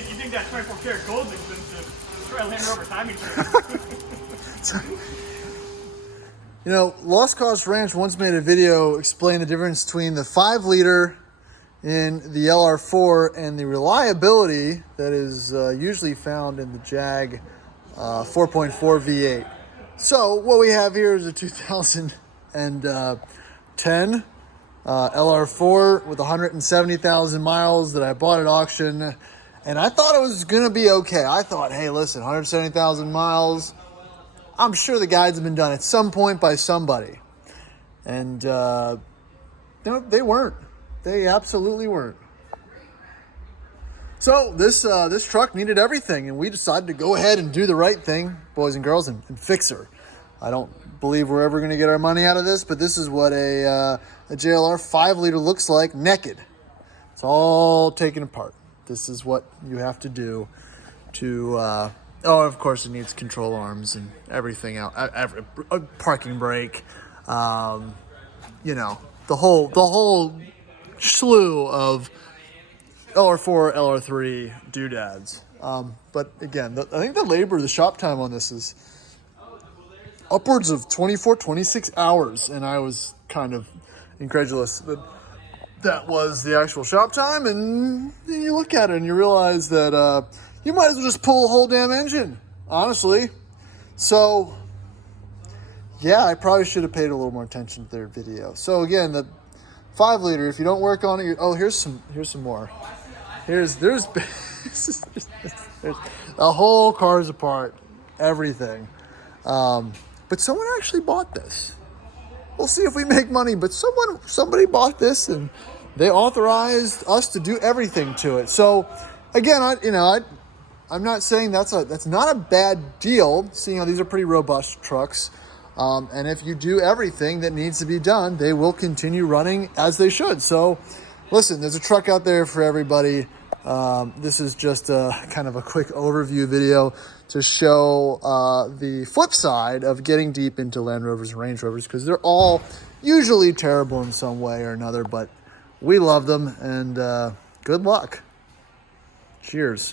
think that 24 karat gold's expensive? Try a Land Rover timing chain. You know, Lost Cause Ranch once made a video explaining the difference between the 5-liter in the LR4 and the reliability that is usually found in the Jag 4.4 V8. So what we have here is a 2010 LR4 with 170,000 miles that I bought at auction, and I thought it was gonna be okay. I thought, hey, listen, 170,000 miles, I'm sure the guides have been done at some point by somebody. And no, they weren't. They absolutely weren't. So this truck needed everything, and we decided to go ahead and do the right thing, boys and girls, and fix her. I don't believe we're ever going to get our money out of this, but this is what a JLR 5-liter looks like naked. It's all taken apart. This is what you have to do to... oh, of course, it needs control arms and everything else. A parking brake, you know, the whole slew of LR4, LR3 doodads. But again, I think the labor, the shop time on this is upwards of 24, 26 hours. And I was kind of incredulous that that was the actual shop time. And then you look at it and you realize that you might as well just pull the whole damn engine, honestly. So, yeah, I probably should have paid a little more attention to their video. So again, the 5-liter, if you don't work on it, oh, here's some more. There's the whole car's apart, everything. But someone actually bought this. We'll see if we make money, but somebody bought this and they authorized us to do everything to it. So again, I'm not saying that's not a bad deal, seeing how these are pretty robust trucks. And if you do everything that needs to be done, they will continue running as they should. So listen, there's a truck out there for everybody. This is just a kind of a quick overview video to show the flip side of getting deep into Land Rovers and Range Rovers, because they're all usually terrible in some way or another, but we love them, and good luck. Cheers.